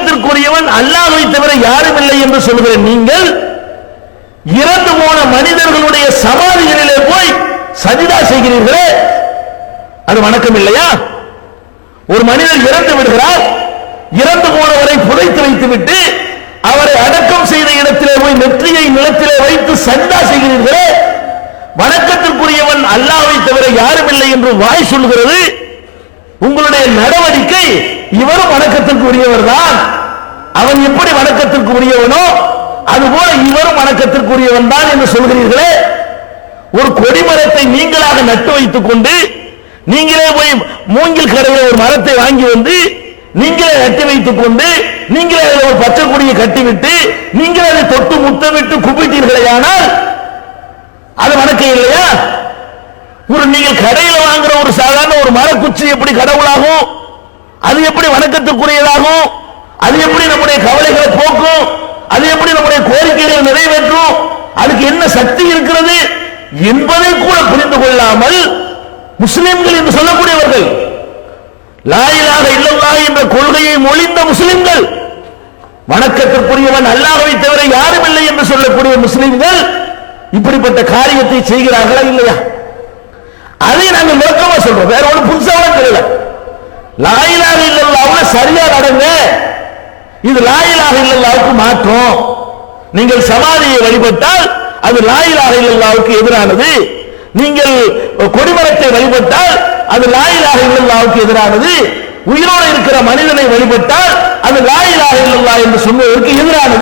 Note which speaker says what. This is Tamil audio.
Speaker 1: வணக்கத்திற்குரியவன் அல்லாஹை தவிர யாரும் இல்லை என்று சொல்கிற நீங்கள் இறந்து போன மனிதர்களுடைய சமாதிகளிலே போய் சஜிதா செய்கிறீர்களே. அது வணக்கம் இல்லையா? ஒரு மனிதர் இறந்து விடுகிறார். இறந்து போனவரை புதைத்து வைத்துவிட்டு அவரை அடக்கம் செய்த இடத்திலே போய் நெற்றியை நிலத்திலே வைத்து சஜிதா செய்கிறீர்களே. வணக்கத்திற்குரியவன் அல்லாவை தவிர யாரும் இல்லை என்று வாய் சொல்கிறது உங்களுடைய நடவடிக்கை இவரும் வணக்கத்திற்கு உரியவர் தான் அவன் எப்படி வணக்கத்திற்கு உரியவனோ அதுபோல இவரும் வணக்கத்திற்கு உரியவன் தான் என்று சொல்கிறீர்களே. ஒரு கொடிமரத்தை நீங்களாக நட்டு வைத்துக் கொண்டு நீங்களே போய் மூங்கில் கடையில் ஒரு மரத்தை வாங்கி வந்து நீங்களே நட்டு வைத்துக் கொண்டு நீங்களே அதில் ஒரு பச்சை கொடியை கட்டிவிட்டு நீங்களே அதை தொட்டு முத்தமிட்டு குப்பிட்டீர்களே ஆனால் அது வணக்கம் இல்லையா? ஒரு நீங்கள் கடையில் வாங்குற ஒரு சாதாரண ஒரு மரக்குச்சி எப்படி கடவுளாகும்? அது எப்படி வணக்கத்துக்குரியதாகும் அது எப்படி நம்முடைய கவலைகளை போக்கும்? அது எப்படி நம்முடைய கோரிக்கைகளை நிறைவேற்றும்? அதுக்கு என்ன சக்தி இருக்கிறது? என்பதை கூட புரிந்து கொள்ளாமல் முஸ்லிம்கள் என்று சொல்லக்கூடியவர்கள் லாயிலாக இல்லல்லா என்ற கொள்கையை மொழிந்த முஸ்லிம்கள் வணக்கத்திற்குரியவன் அல்லாஹவை தவிர யாரும் இல்லை என்று சொல்லக்கூடிய முஸ்லிம்கள் இப்படிப்பட்ட காரியத்தை செய்கிறார்களா இல்லையா? அதை நாங்க நோக்கமா சொல்றோம். வேற ஒன்றும் புதுசாக தெரியல. லாயிலாக சரியா நடங்க. இது லாயிலாக இல்லல்லாவுக்கு மாற்றம். நீங்கள் சமாதியை வழிபட்டால் அது லாயிலாக இல்லல்லாவுக்கு எதிரானது. நீங்கள் கொடிமரத்தை வழிபட்டால் அது லாயிலாக இல்லல்லாவுக்கு எதிரானது. உயிரோடு இருக்கிற மனிதனை வழிபட்டால் அது லாயிலாக இல்லல்லா என்று சொன்னதற்கு எதிரானது.